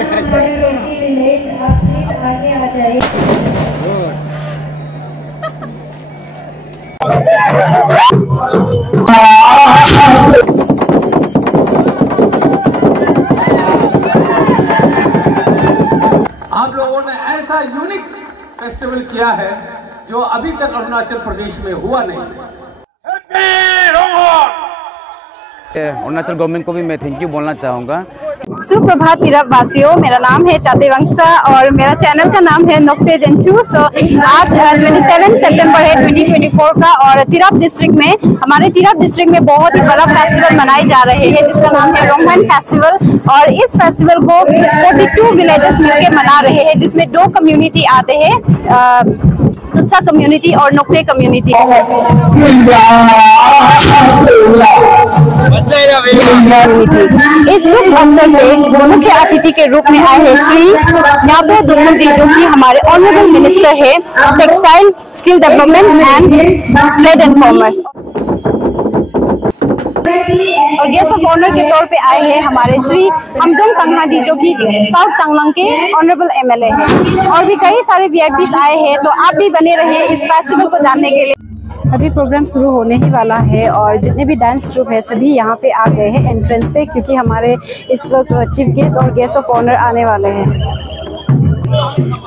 आप लोगों ने ऐसा यूनिक फेस्टिवल किया है जो अभी तक अरुणाचल प्रदेश में हुआ नहीं। अरुणाचल गवर्नमेंट को भी मैं थैंक यू बोलना चाहूँगा। सुप्रभात तिरप वासियों, मेरा नाम है चातेवंशा और मेरा चैनल का नाम है नोक्ते जंचू। आज 27 सितंबर है 2024 का और तिरप डिस्ट्रिक्ट में, हमारे तिरप डिस्ट्रिक्ट में बहुत ही बड़ा फेस्टिवल मनाए जा रहे हैं जिसका नाम है रोंगहन फेस्टिवल। और इस फेस्टिवल को 42 विलेजेस मिलकर मना रहे हैं, जिसमें 2 कम्युनिटी आते हैं, तुत्सा कम्युनिटी और नोक्ते कम्युनिटी। इस शुभ अवसर पे मुख्य अतिथि के रूप में आए हैं श्री न्यातो दुमन जी, जो कि हमारे ऑनरेबल मिनिस्टर है textile, skill development and trade and commerce. और गेस्ट ऑफ ऑनर के तौर पे आए हैं हमारे श्री हमजोंग तंगहा जी, जो कि साउथ चांगलांग के ऑनरेबल एमएलए हैं। और भी कई सारे वीआईपीज आए हैं, तो आप भी बने रहिए इस फेस्टिवल को जानने के लिए। अभी प्रोग्राम शुरू होने ही वाला है और जितने भी डांस ट्रूप है सभी यहाँ पे आ गए हैं एंट्रेंस पे, क्योंकि हमारे इस वक्त चीफ गेस्ट और गेस्ट ऑफ ऑनर आने वाले हैं।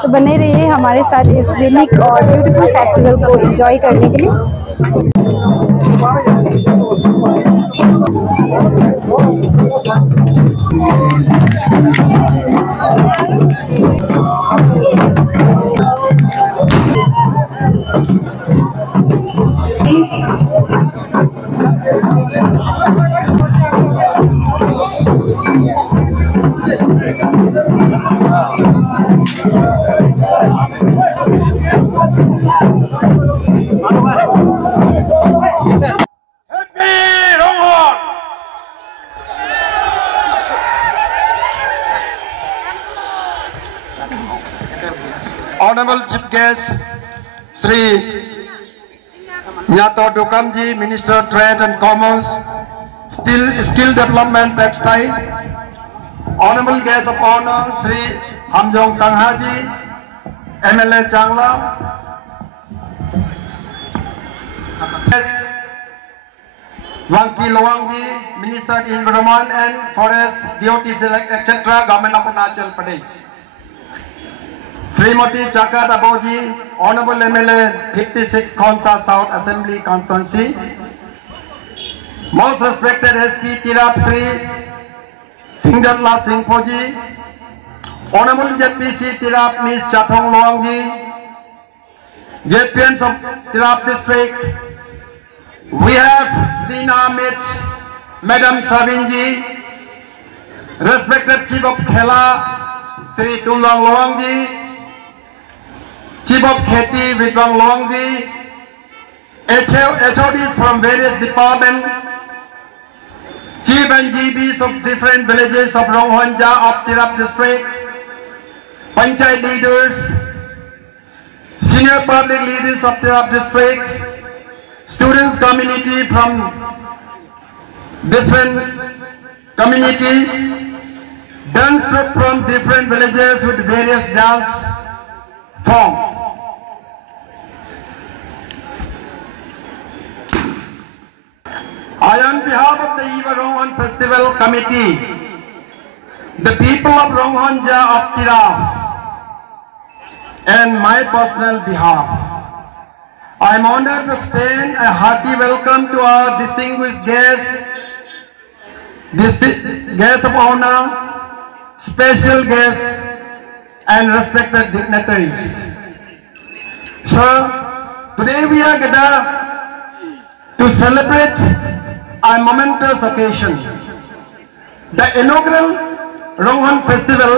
तो बने रहिए हमारे साथ इस यूनिक और ब्यूटीफुल फेस्टिवल को एंजॉय करने के लिए। Honorable Chief Guest Sri Nyato Dukamji, Minister of Trade and Commerce, Skill Development, Textile. Honorable Guest of Honor Sri Hamjong Tanghaji, MLA Changla. Wangki Lawangji, Minister of Environment and Forest, DOT Select, etc. Government of Arunachal Pradesh. Srimati Chakat Aboji, Honorable MLA 56 Khonsa South Assembly Constituency. Most respected SP Tirap Sri Singjatla Singh Phoji, Honorable JPC Tirap Miss Chathong Loangji, JPMs of Tirap District. We have Dina Mitch, Madam Savinji, respected Chief of Khela Sri Tumlang Loangji, Chief of Kheti Vidwang Longji, HODs from various departments, Chief and GBs of different villages of Ronghonja of Tirap district, Panchayat leaders, senior public leaders of Tirap district, students community from different communities, dance troupe from different villages with various dance forms. I, on behalf of the Eva Ronghon Festival Committee, the people of Ronghonja of Tirap, and my personal behalf, I am honored to extend a hearty welcome to our distinguished guests, guests of honor, special guests, and respected dignitaries. Sir, today we are gathered to celebrate a momentous occasion, the inaugural Ronghon Festival,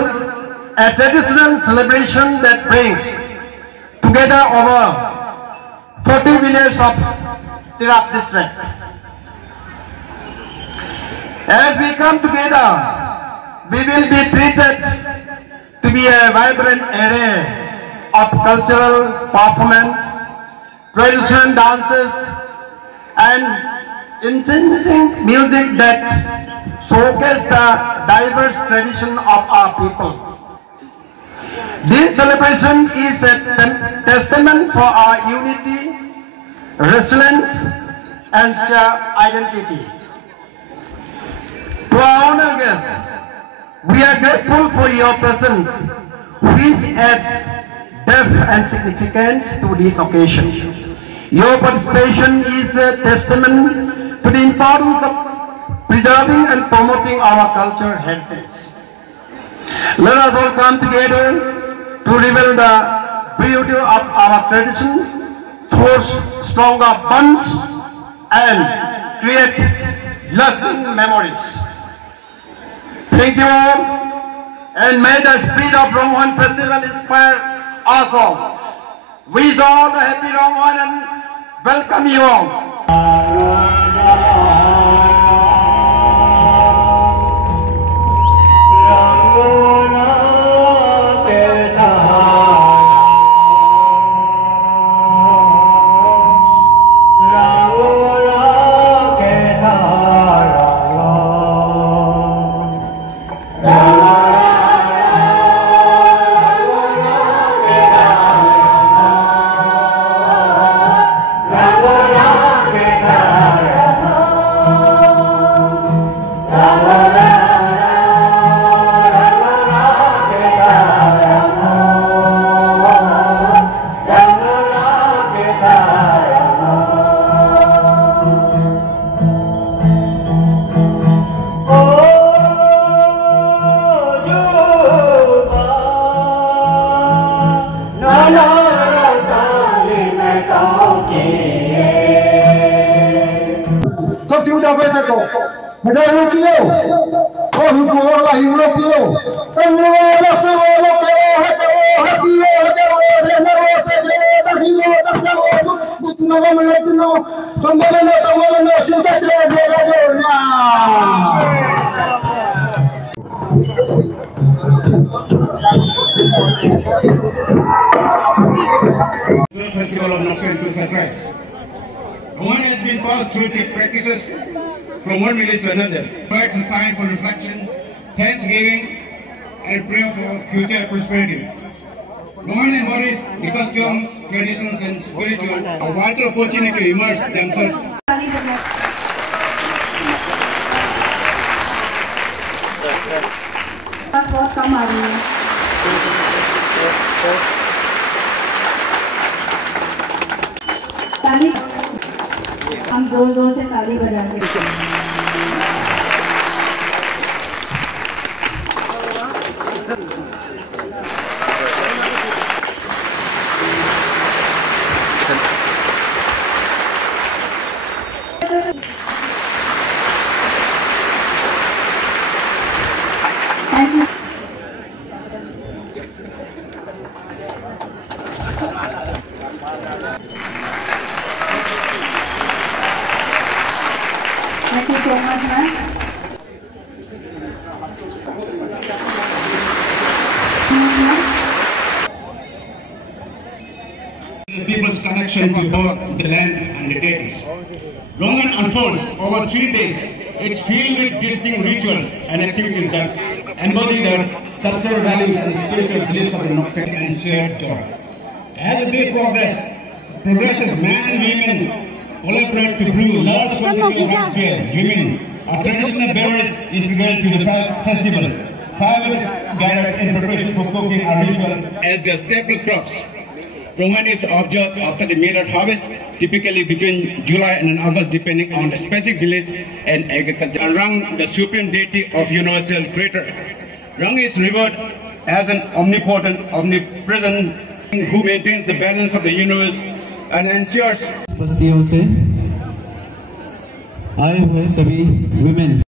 a traditional celebration that brings together over 40 villages of Tirap district. As we come together, we will be treated to be a vibrant array of cultural performance, traditional dances, and intrinsic music that showcase the diverse tradition of our people. This celebration is a testament for our unity, resilience, and shared identity. To our honored guests, we are grateful for your presence, which adds depth and significance to this occasion. Your participation is a testament to the importance of preserving and promoting our cultural heritage. Let us all come together to reveal the beauty of our traditions, forge stronger bonds, and create lasting memories. Thank you all, and may the spirit of Ronghoan Festival inspire us all. Wish all the happy Ronghoan and welcome you all. Festival of Nokten to surprise. One has been passed through the practices from one village to another. Provides a time for reflection, thanksgiving, and prayer for future prosperity. One embodies the customs, traditions, and spiritual, a vital opportunity to immerse themselves. ताली हम जोर जोर से ताली बजाएंगे। Thank you. Thank you so much, ma'am. The people's connection to both the land and the deities. Ronghoan unfolds over 3 days. It's filled with distinct rituals and activities that embody the cultural values and spiritual beliefs of the Nokten and shared joy. As the day progresses, men and women collaborate to brew large quantities of rice beer, women, a traditional beverage integral to the festival. Farmers gather in preparation for cooking a ritual as their staple crops. Ronghoan is observed after the millet harvest, typically between July and August, depending on the specific village and agriculture. And Rang, the supreme deity of universal creator. Rang is revered as an omnipotent, omnipresent, who maintains the balance of the universe and ensures बस्तियों से आए हुए सभी women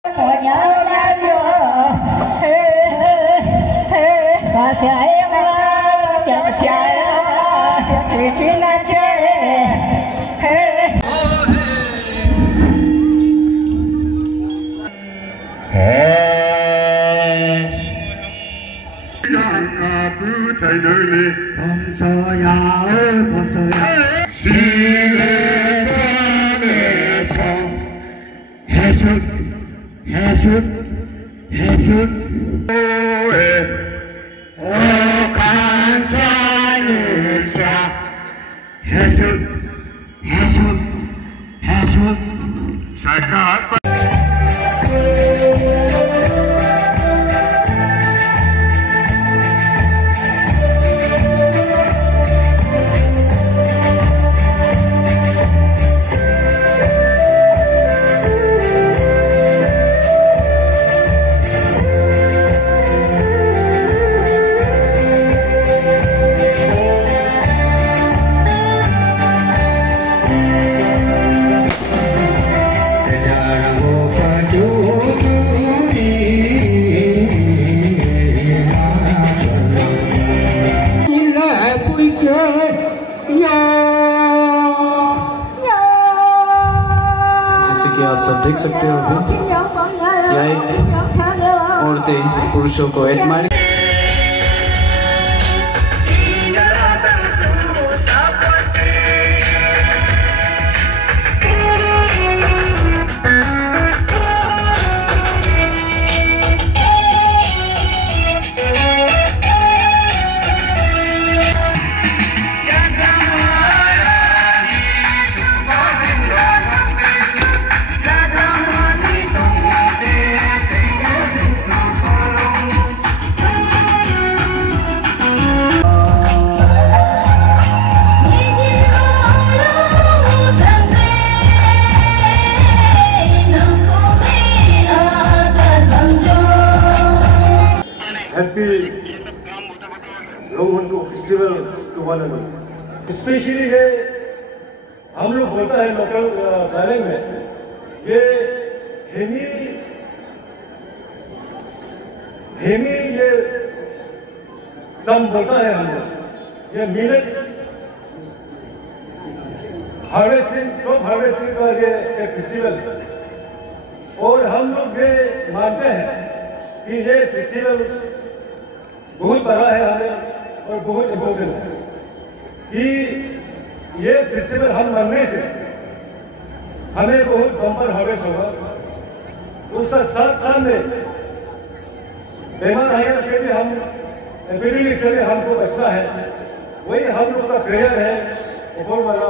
जैसे कि आप सब देख सकते हो अभी यह एक औरतें पुरुषों को admire Happy Ronghondo Festival to one another. Especially ये हम लोग बोलता है लोकल डायलेक्ट में ये हेमी ये दम बोलता है हम लोग ये मिलेट हार्वेस्टिंग का ये एक फेस्टिवल और हम लोग ये मानते हैं कि ये फेस्टिवल बहुत बड़ा है हमें और बहुत इम्पोर्टेंट है कि ये फेस्टिवल हम मानने से हमें बहुत बम्पर हार्वेस्ट होगा। उसका साथ में बीमार आने से भी हम एपिडेमिक से भी हमको बचना है। वही हम लोग का प्रेयर है बहुत बड़ा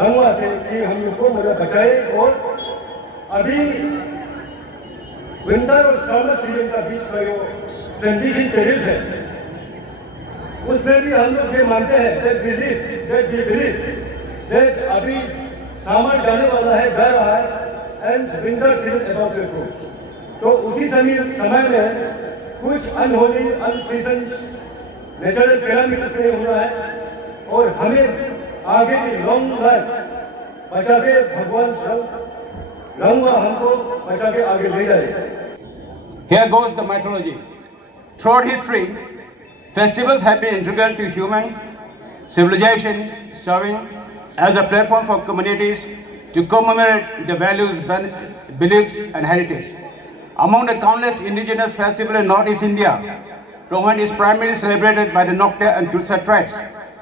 रंगवा से कि हम लोग को मजा बचाए। और अभी विंटर और समर सीजन का बीच में जो ट्रांजिशन पीरियड है उसमें भी हम लोग ये मानते हैं that अभी सामान जाने वाला है जा रहा है and winter season about to approach. तो उसी समय में कुछ अनहोली अनप्लीजेंट नेचुरल पैरामीटर्स में होना है और हमें आगे की लॉन्ग लाइफ बचा के भगवान रंगा हमको बचा के आगे ले जाए। Here goes the mythology. Throughout history, festivals have been integral to human civilization, serving as a platform for communities to commemorate the values, beliefs, and heritage. Among the countless indigenous festivals in Northeast India, Ronghoan is primarily celebrated by the Nokta and Tutsa tribes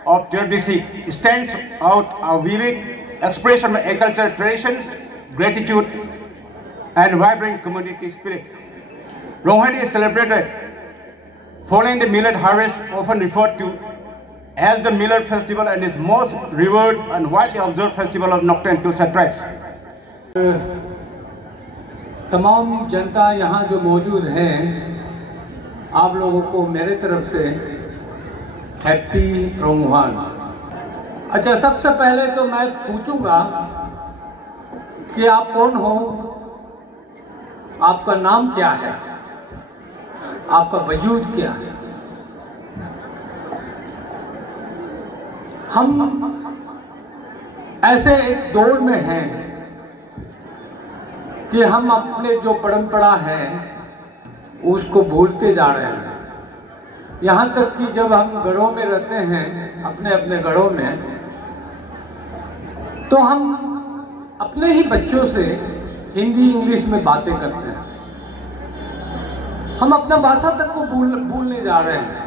of TRBC. It stands out a vivid expression of agricultural traditions, gratitude, and vibrant community spirit. Ronghoan is celebrated following the millet harvest, often referred to as the Millet Festival, and is most revered and widely observed festival of Nokta and Tutsa tribes. तमाम जनता यहाँ जो मौजूद हैं, आप लोगों को मेरे तरफ से हैप्पी रोंगहान। अच्छा, सबसे पहले तो मैं पूछूंगा कि आप कौन हो, आपका नाम क्या है, आपका वजूद क्या है। हम ऐसे एक दौर में हैं कि हम अपने जो परंपरा है उसको भूलते जा रहे हैं। यहाँ तक कि जब हम घरों में रहते हैं, अपने अपने घरों में, तो हम अपने ही बच्चों से हिंदी इंग्लिश में बातें करते हैं। हम अपना भाषा तक को भूलने जा रहे हैं।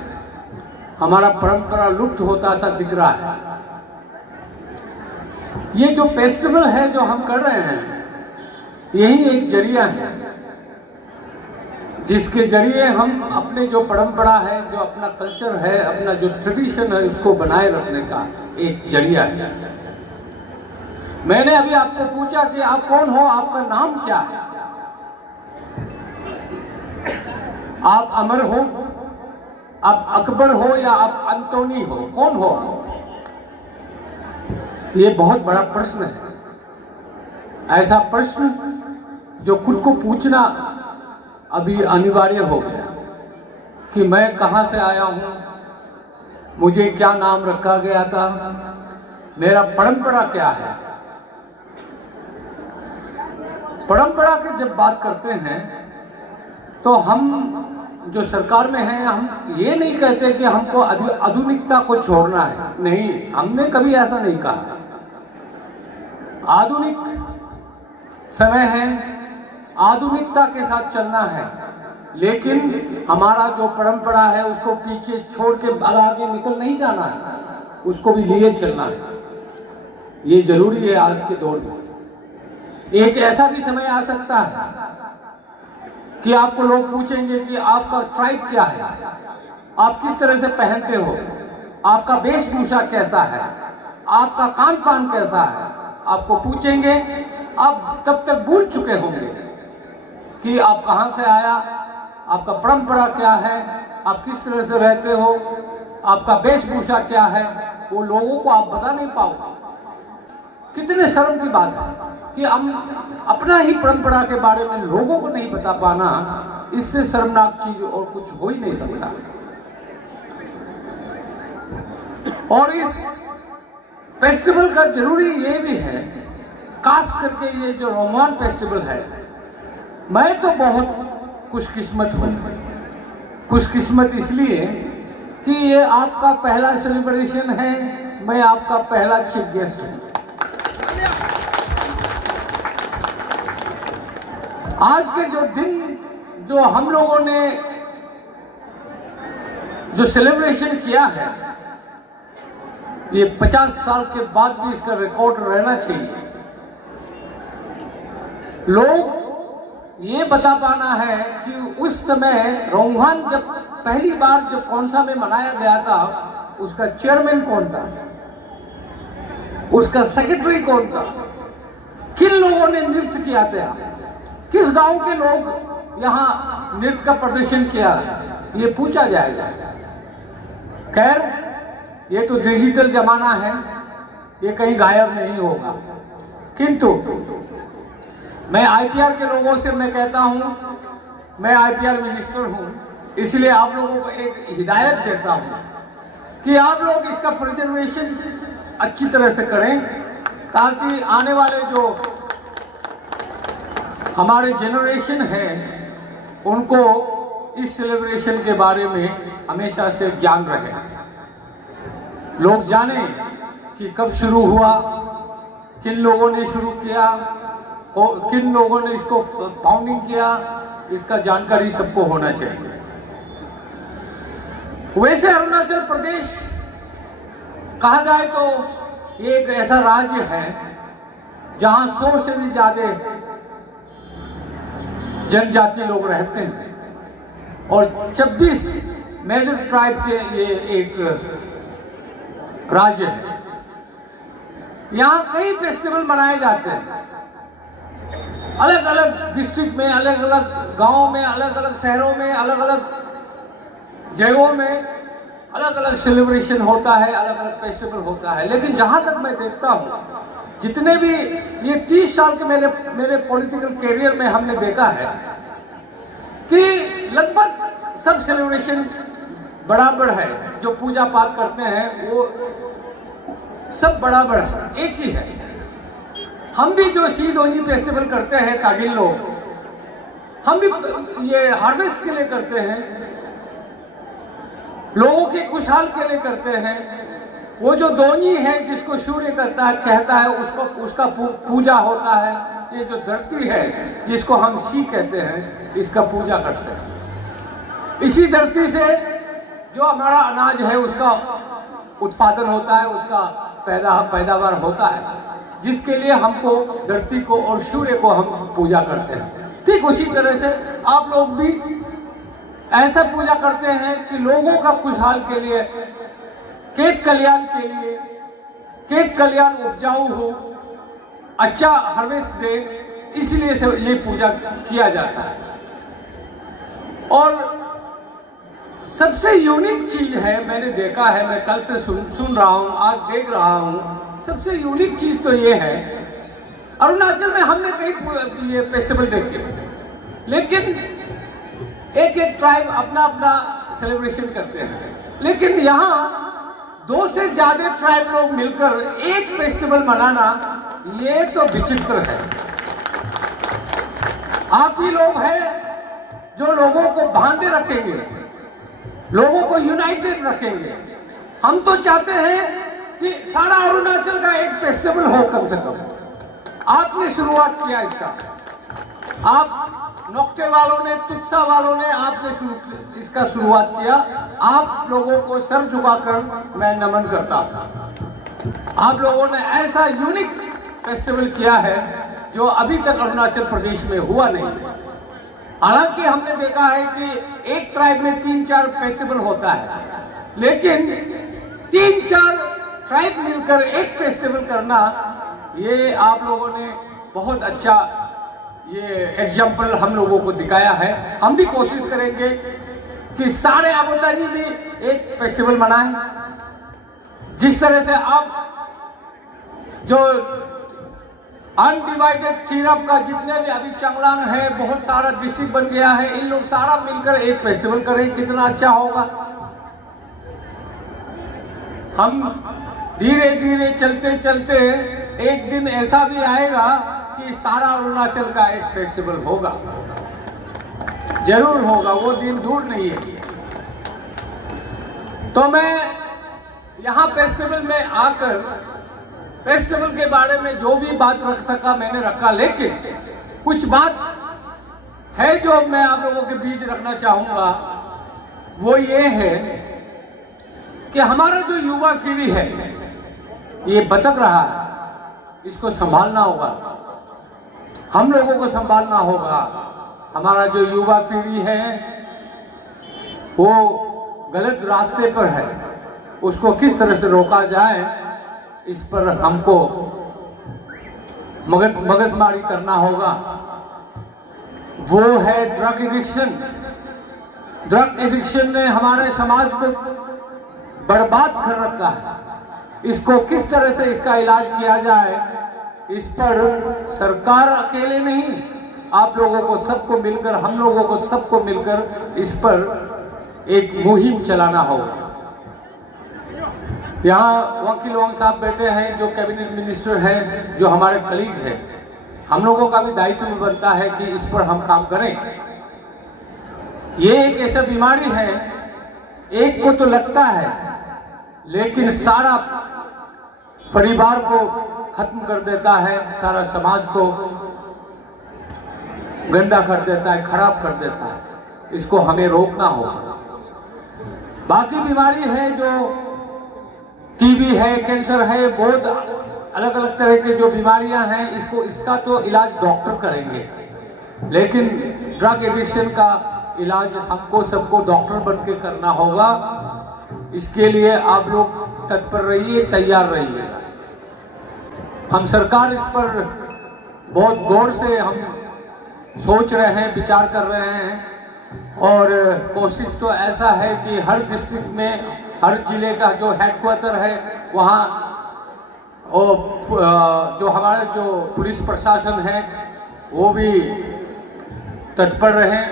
हमारा परंपरा लुप्त होता सा दिख रहा है। ये जो फेस्टिवल है जो हम कर रहे हैं, यही एक जरिया है जिसके जरिए हम अपने जो परंपरा है, जो अपना कल्चर है, अपना जो ट्रेडिशन है, उसको बनाए रखने का एक जरिया है। मैंने अभी आपको पूछा कि आप कौन हो, आपका नाम क्या है, आप अमर हो, आप अकबर हो या आप अंतोनी हो, कौन हो आप? ये बहुत बड़ा प्रश्न है, ऐसा प्रश्न जो खुद को पूछना अभी अनिवार्य हो गया कि मैं कहां से आया हूं, मुझे क्या नाम रखा गया था, मेरा परंपरा क्या है। परंपरा की जब बात करते हैं तो हम जो सरकार में हैं, हम ये नहीं कहते कि हमको आधुनिकता को छोड़ना है, नहीं, हमने कभी ऐसा नहीं कहा। आधुनिक समय है, आधुनिकता के साथ चलना है, लेकिन हमारा जो परंपरा है उसको पीछे छोड़ के आगे निकल नहीं जाना है, उसको भी लिए चलना है। ये जरूरी है आज के दौर में। एक ऐसा भी समय आ सकता है कि आपको लोग पूछेंगे कि आपका ट्राइब क्या है, आप किस तरह से पहनते हो, आपका वेशभूषा कैसा है, आपका खान पान कैसा है, आपको पूछेंगे। आप तब तक भूल चुके होंगे कि आप कहां से आया, आपका परंपरा क्या है, आप किस तरह से रहते हो, आपका वेशभूषा क्या है, वो लोगों को आप बता नहीं पाओगे। कितने शर्म की बात है कि हम अपना ही परंपरा के बारे में लोगों को नहीं बता पाना, इससे शर्मनाक चीज और कुछ हो ही नहीं सकता। और इस फेस्टिवल का जरूरी ये भी है, खास करके ये जो रोंगवान फेस्टिवल है, मैं तो बहुत खुशकिस्मत हूँ। खुशकिस्मत इसलिए कि ये आपका पहला सेलिब्रेशन है, मैं आपका पहला चीफ गेस्ट हूँ। आज के जो दिन जो हम लोगों ने जो सेलिब्रेशन किया है, ये 50 साल के बाद भी इसका रिकॉर्ड रहना चाहिए। लोग ये बता पाना है कि उस समय रोंगवान जब पहली बार जब कौनसा में मनाया गया था, उसका चेयरमैन कौन था, उसका सेक्रेटरी कौन था, किन लोगों ने नृत्य किया था, किस गांव के लोग यहाँ नृत्य का प्रदर्शन किया, ये पूछा जाएगा। खैर, ये तो डिजिटल जमाना है, ये कहीं गायब नहीं होगा। किंतु मैं आईपीआर के लोगों से मैं कहता हूं, मैं आईपीआर मिनिस्टर हूं, इसलिए आप लोगों को एक हिदायत देता हूं कि आप लोग इसका प्रिजर्वेशन अच्छी तरह से करें, ताकि आने वाले जो हमारे जेनरेशन है उनको इस सेलिब्रेशन के बारे में हमेशा से ज्ञान रहे, लोग जाने कि कब शुरू हुआ, किन लोगों ने शुरू किया, किन लोगों ने इसको फाउंडिंग किया, इसका जानकारी सबको होना चाहिए। वैसे अरुणाचल प्रदेश कहा जाए तो ये एक ऐसा राज्य है जहां 100 से भी ज्यादा जनजाति लोग रहते हैं और 26 मेजर ट्राइब के ये एक राज्य है। यहाँ कई फेस्टिवल मनाए जाते हैं, अलग अलग डिस्ट्रिक्ट में, अलग अलग गांवों में, अलग अलग शहरों में, अलग अलग जगहों में अलग अलग सेलिब्रेशन होता है, अलग अलग फेस्टिवल होता है। लेकिन जहां तक मैं देखता हूं, जितने भी ये 30 साल के मेरे पॉलिटिकल कैरियर में हमने देखा है कि लगभग सब सेलिब्रेशन बराबर है। जो पूजा पाठ करते हैं वो सब बराबर है, एक ही है। हम भी जो सीदोनी फेस्टिवल करते हैं कागिल लोग, हम भी ये हार्वेस्ट के लिए करते हैं, लोगों के खुशहाल के लिए करते हैं। वो जो दोनी है जिसको सूर्य कहता है उसका पूजा होता है। ये जो धरती है जिसको हम सी कहते हैं, इसका पूजा करते हैं। इसी धरती से जो हमारा अनाज है उसका उत्पादन होता है, उसका पैदावार होता है, जिसके लिए हमको धरती को और सूर्य को हम पूजा करते हैं। ठीक उसी तरह से आप लोग भी ऐसा पूजा करते हैं कि लोगों का खुशहाल के लिए, खेत कल्याण के लिए, खेत कल्याण उपजाऊ हो, अच्छा हार्वेस्ट दे, इसलिए से ये पूजा किया जाता है। और सबसे यूनिक चीज है, मैंने देखा है, मैं कल से सुन रहा हूँ, आज देख रहा हूँ, सबसे यूनिक चीज तो ये है, अरुणाचल में हमने कई ये फेस्टिवल देखे, लेकिन एक एक ट्राइब अपना अपना सेलिब्रेशन करते हैं, लेकिन यहाँ 2 से ज्यादा ट्राइब लोग मिलकर एक फेस्टिवल मनाना, ये तो विचित्र है। आप ही लोग हैं जो लोगों को बांधे रखेंगे, लोगों को यूनाइटेड रखेंगे। हम तो चाहते हैं कि सारा अरुणाचल का एक फेस्टिवल हो कम से कम। आपने शुरुआत किया इसका, आप नोक्टे वालों ने, तुत्सा वालों ने, आपने इसका शुरुआत किया। आप लोगों को सर झुकाकर मैं नमन करता हूं। आप लोगों ने ऐसा यूनिक फेस्टिवल किया है जो अभी तक अरुणाचल प्रदेश में हुआ नहीं। हालांकि हमने देखा है कि एक ट्राइब में 3-4 फेस्टिवल होता है, लेकिन 3-4 ट्राइब मिलकर एक फेस्टिवल करना, ये आप लोगों ने बहुत अच्छा ये एग्जाम्पल हम लोगों को दिखाया है। हम भी कोशिश करेंगे कि सारे आबोतानी भी एक फेस्टिवल मनाएं। जिस तरह से आप जो अनडिवाइडेड थीरप का जितने भी अभी चांगलांग है, बहुत सारा डिस्ट्रिक्ट बन गया है, इन लोग सारा मिलकर एक फेस्टिवल करें, कितना अच्छा होगा। हम धीरे धीरे चलते चलते एक दिन ऐसा भी आएगा कि सारा अरुणाचल का एक फेस्टिवल होगा, जरूर होगा, वो दिन दूर नहीं है। तो मैं यहाँ फेस्टिवल में आकर फेस्टिवल के बारे में जो भी बात रख सका मैंने रखा, लेकिन कुछ बात है जो मैं आप लोगों के बीच रखना चाहूंगा। वो ये है कि हमारा जो युवा पीढ़ी है ये भटक रहा है, इसको संभालना होगा, हम लोगों को संभालना होगा। हमारा जो युवा पीढ़ी है वो गलत रास्ते पर है, उसको किस तरह से रोका जाए, इस पर हमको मगजमारी करना होगा। वो है ड्रग एडिक्शन। ड्रग एडिक्शन ने हमारे समाज को बर्बाद कर रखा है। इसको किस तरह से इसका इलाज किया जाए, इस पर सरकार अकेले नहीं, आप लोगों को सबको मिलकर, हम लोगों को सबको मिलकर इस पर एक मुहिम चलाना होगा। यहाँ वकील वांग साहब बैठे हैं जो कैबिनेट मिनिस्टर हैं, जो हमारे कलीग हैं। हम लोगों का भी दायित्व बनता है कि इस पर हम काम करें। ये एक ऐसा बीमारी है, एक को तो लगता है लेकिन सारा परिवार को खत्म कर देता है, सारा समाज को गंदा कर देता है, खराब कर देता है। इसको हमें रोकना होगा। बाकी बीमारी है जो टीबी है, कैंसर है, बहुत अलग अलग तरह के जो बीमारियां हैं, इसका तो इलाज डॉक्टर करेंगे, लेकिन ड्रग एडिक्शन का इलाज हमको सबको डॉक्टर बन के करना होगा। इसके लिए आप लोग तत्पर रहिए, तैयार रहिए। हम सरकार इस पर बहुत गौर से हम सोच रहे हैं, विचार कर रहे हैं, और कोशिश तो ऐसा है कि हर डिस्ट्रिक्ट में, हर जिले का जो हेडक्वार्टर है वहाँ जो हमारा जो पुलिस प्रशासन है वो भी तत्पर रहे,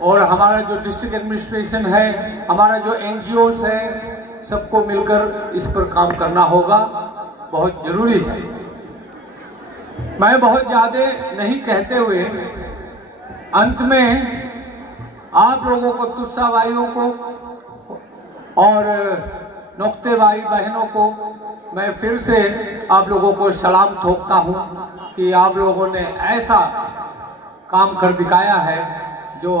और हमारा जो डिस्ट्रिक्ट एडमिनिस्ट्रेशन है, हमारा जो NGOs है, सबको मिलकर इस पर काम करना होगा, बहुत जरूरी है। मैं बहुत ज्यादा नहीं कहते हुए अंत में आप लोगों को, तुत्सा भाइयों को और नोक्ते भाई बहनों को मैं फिर से आप लोगों को सलाम ठोकता हूं कि आप लोगों ने ऐसा काम कर दिखाया है जो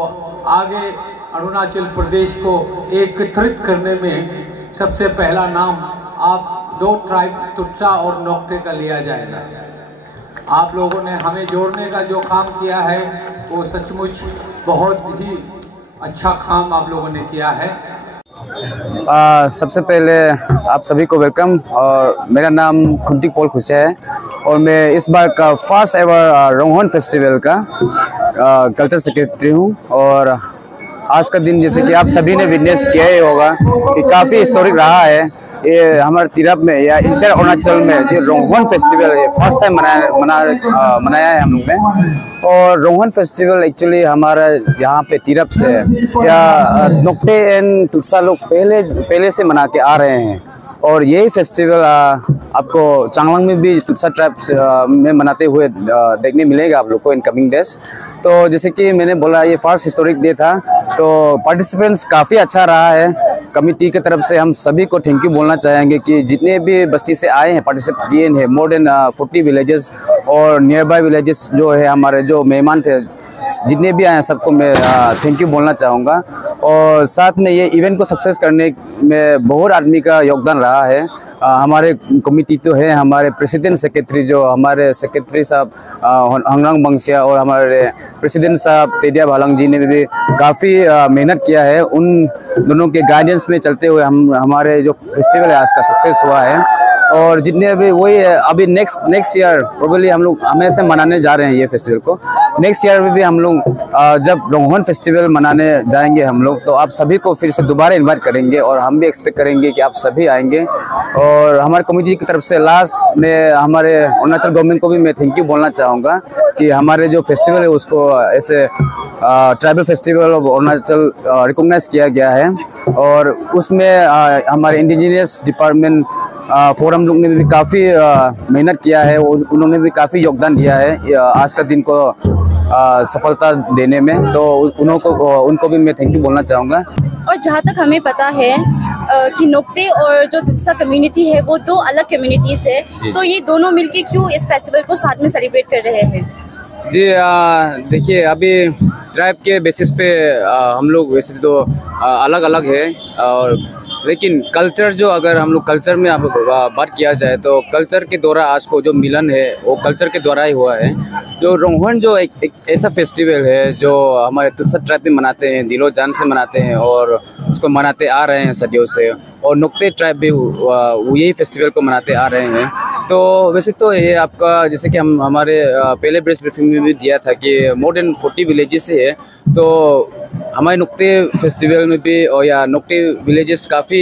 आगे अरुणाचल प्रदेश को एकत्रित करने में सबसे पहला नाम आप 2 ट्राइब तुत्सा और नोक्टे का लिया जाएगा। आप लोगों ने हमें जोड़ने का जो काम किया है वो सचमुच बहुत ही अच्छा काम आप लोगों ने किया है। सबसे पहले आप सभी को वेलकम। और मेरा नाम खुंटी पॉल खुशे है और मैं इस बार का फर्स्ट एवर रोंगहोन फेस्टिवल का कल्चर सेक्रेटरी हूँ। और आज का दिन जैसे कि आप सभी ने विटनेस किया ही होगा कि काफ़ी हिस्टोरिक रहा है। ये हमारे तिरप में या इंटर अरुणाचल में जो रोंगहोन फेस्टिवल है फर्स्ट टाइम मनाया है हम लोग ने। और रोंगहोन फेस्टिवल एक्चुअली हमारा यहाँ पे तिरप से या नोक्टे एंड तुत्सा लोग पहले से मना के आ रहे हैं। और यही फेस्टिवल आपको चांगलांग में भी तुत्सा ट्राइब्स में मनाते हुए देखने मिलेगा आप लोग को इन कमिंग डेज। तो जैसे कि मैंने बोला ये फर्स्ट हिस्टोरिक डे था, तो पार्टिसिपेंट्स काफ़ी अच्छा रहा है। कमिटी की तरफ से हम सभी को थैंक यू बोलना चाहेंगे कि जितने भी बस्ती से आए हैं पार्टिसिपेट किए हैं, मोर देन 40 विलेजेस और नियर बाय विलेजेस जो है हमारे जो मेहमान थे जितने भी आए हैं सबको मैं थैंक यू बोलना चाहूँगा। और साथ में ये इवेंट को सक्सेस करने में बहुत आदमी का योगदान रहा है। हमारे कमिटी तो है, हमारे प्रेसिडेंट सेक्रेटरी जो हमारे सेक्रेटरी साहब हंगरांग बंगसिया और हमारे प्रेसिडेंट साहब तेदिया भालंग जी ने भी काफ़ी मेहनत किया है। उन दोनों के गाइडेंस में चलते हुए हमारे जो फेस्टिवल है आज का सक्सेस हुआ है। और जितने अभी वही है अभी नेक्स्ट ईयर प्रोबेबली हम लोग हमेशा मनाने जा रहे हैं ये फेस्टिवल को। नेक्स्ट ईयर में भी हम लोग जब रोंगहोन फेस्टिवल मनाने जाएंगे हम लोग तो आप सभी को फिर से दोबारा इनवाइट करेंगे और हम भी एक्सपेक्ट करेंगे कि आप सभी आएंगे। और हमारे कमेटी की तरफ से लास्ट में हमारे अरुणाचल गवर्नमेंट को भी मैं थैंक यू बोलना चाहूँगा कि हमारे जो फेस्टिवल है उसको ऐसे tribal festival of Arunachal recognise किया गया है। और उसमें हमारे इंडिजिनियस डिपार्टमेंट फोरम लोग ने भी काफ़ी मेहनत किया है, उन्होंने भी काफ़ी योगदान दिया है आज का दिन को सफलता देने में। तो उनको भी मैं थैंक यू बोलना चाहूँगा। और जहाँ तक हमें पता है कि नोक्ते और जो तुत्सा कम्युनिटी है वो दो अलग कम्युनिटीज है, तो ये दोनों मिलके क्यों इस फेस्टिवल को साथ में सेलिब्रेट कर रहे हैं? जी देखिए अभी ट्राइब के बेसिस पे हम लोग वैसे तो अलग अलग है, और लेकिन कल्चर जो अगर हम लोग कल्चर में बात किया जाए तो कल्चर के द्वारा आज को जो मिलन है वो कल्चर के द्वारा ही हुआ है। जो रोंगहोन जो एक ऐसा फेस्टिवल है जो हमारे तुत्सा ट्राइब में मनाते हैं, दिलो जान से मनाते हैं और उसको मनाते आ रहे हैं सदियों से। और नोक्ते ट्राइब भी यही फेस्टिवल को मनाते आ रहे हैं। तो वैसे तो ये आपका जैसे कि हम हमारे पहले प्रेस ब्रीफिंग में भी दिया था कि मोर देन 40 विलेजेस से है। तो हमारे नोक्ते फेस्टिवल में भी और या नोक्ते विलेजेस काफ़ी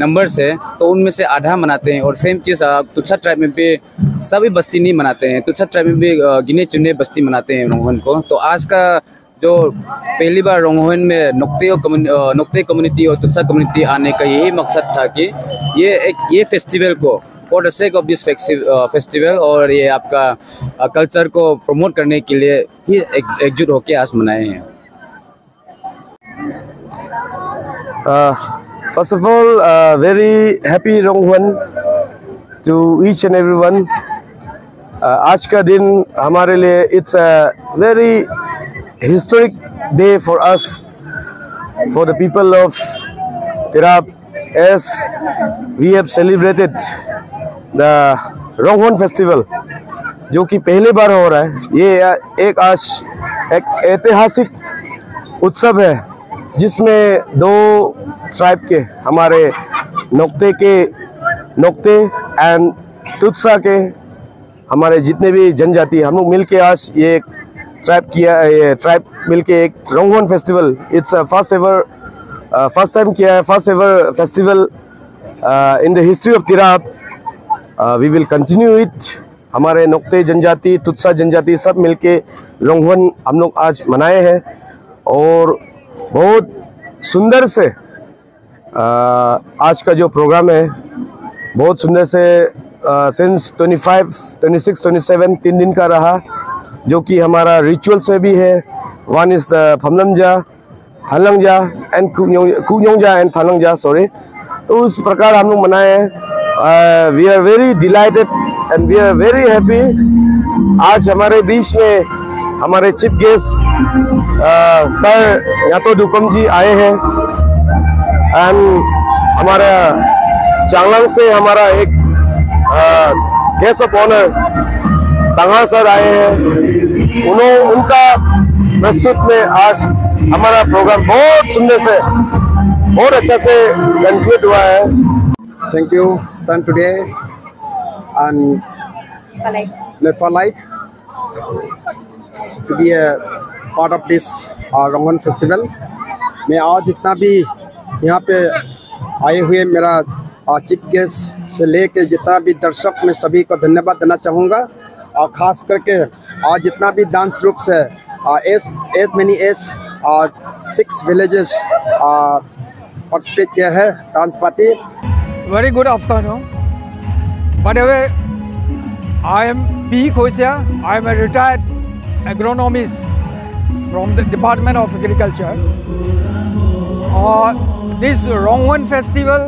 नंबर्स है, तो उनमें से आधा मनाते हैं। और सेम चीज़ तुत्सा ट्राइब में भी सभी बस्ती नहीं मनाते हैं, तुत्सा ट्राइब में भी गिने चुने बस्ती मनाते हैं रोंगहोन को। तो आज का जो पहली बार रोंगहोन में नोक्ते कम्युनिटी और तुत्सा कम्युनिटी आने का यही मकसद था कि ये फेस्टिवल को for the sake of this festival और ये आपका कल्चर को प्रमोट करने के लिए ही एकजुट होकर आज मनाए हैं। First of all, very happy Roonghoon to each and everyone. आज का दिन हमारे लिए it's a very historic day for us, for the people of Tirap, as we have celebrated the Roonghoon festival, जो कि पहली बार हो रहा है। ये एक ऐतिहासिक उत्सव है जिसमें दो ट्राइब के हमारे नोक्ते एंड तुत्सा के हमारे जितने भी जनजाति हम लोग मिलके आज ये ट्राइब मिलके एक Ronghon festival it's first time किया है, first ever festival in the history of Tirap. We will continue it. हमारे नोक्ते जनजाति तुत्सा जनजाति सब मिलके रोंगहोन हम लोग आज मनाए हैं और बहुत सुंदर से आज का जो प्रोग्राम है बहुत सुंदर से सिंस 25, 26, 27 3 दिन का रहा, जो कि हमारा रिचुअल्स में भी है। One is the Phamlangja, Thalangja and Kuyongja and Thalangja sorry. तो उस प्रकार हम लोग मनाए हैं। We are very delighted and we are very happy. आज हमारे बीच में हमारे chief guest sir Yato Dukam ji आए हैं एंड हमारा चांगलांग से हमारा एक guest of honour Tanga sir आए हैं। उनका प्रस्तुत में आज हमारा प्रोग्राम बहुत सुंदर से बहुत अच्छा से कंक्लूड हुआ है। Thank you, Stand Today and Live for Life to be a part of this Rongan festival. मैं आज जितना भी यहाँ पे आए हुए मेरा चीफ गेस्ट से लेके जितना भी दर्शक, मैं सभी को धन्यवाद देना चाहूँगा। और ख़ास करके आज जितना भी डांस ग्रुप्स है, as many as 6 villages participate किया है dance party. Very good afternoon. By the way, I am P. Khosia. I am a retired agronomist from the Department of Agriculture. This Rongwan festival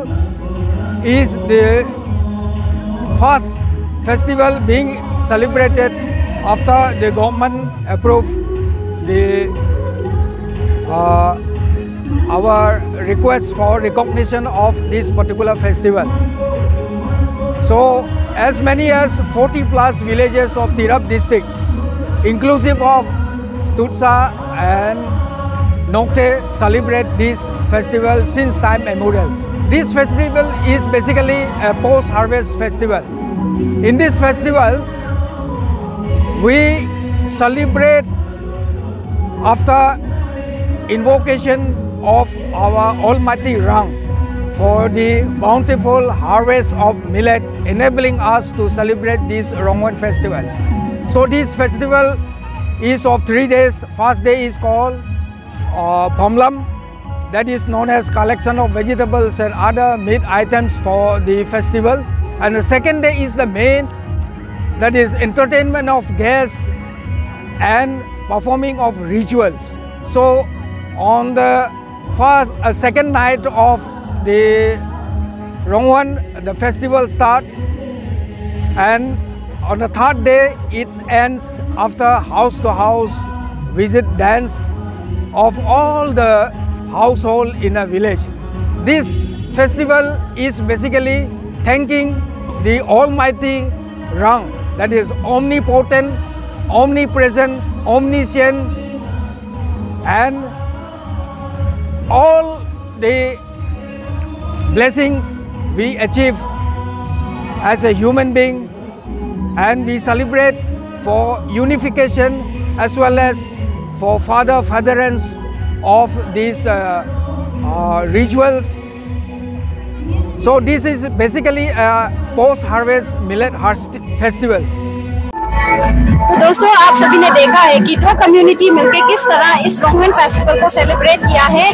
is the first festival being celebrated after the government approved our request for recognition of this particular festival. So as many as 40 plus villages of Tirap district, inclusive of Tutsa and Nongte, celebrate this festival since time immemorial. This festival is basically a post-harvest festival. In this festival, we celebrate after invocation of our Almighty Rang for the bountiful harvest of millet, enabling us to celebrate this Rongwan festival. So this festival is of 3 days. First day is called Phomlam, that is known as collection of vegetables and other meat items for the festival. And the second day is the main, that is entertainment of guests and performing of rituals. So on the second night of the Rongwan, the festival starts, and on the third day it ends after house to house visit dance of all the household in a village. This festival is basically thanking the Almighty Rang, that is omnipotent, omnipresent, omniscient, and all the blessings we achieve as a human being, and we celebrate for unification as well as for furtherance of these rituals. So this is basically a post-harvest millet festival. तो दोस्तों, आप सभी ने देखा है कि दो community मिलकर किस तरह इस रोंगन फेस्टिवल को सेलिब्रेट किया है।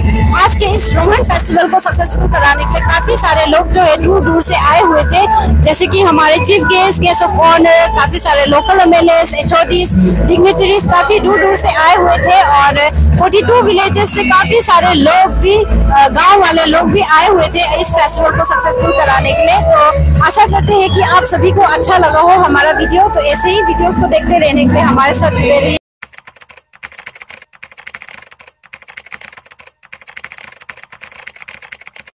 आज के इस रोंगन फेस्टिवल को सक्सेसफुल कराने के लिए काफी सारे लोग जो है दूर दूर से आए हुए थे, जैसे कि हमारे चीफ गेस्ट ऑफ ऑनर, काफी सारे लोकल एमएलएस, एचओडीज, डिग्निटरीज काफी दूर दूर से आए हुए थे, और 42 विलेजेस से काफी सारे लोग भी, गांव वाले लोग भी आए हुए थे इस फेस्टिवल को सक्सेसफुल कराने के लिए। तो आशा करते हैं कि आप सभी को अच्छा लगा हो हमारा वीडियो। तो ऐसे ही वीडियोस को देखते रहने के लिए हमारे साथ जुड़े रहिए।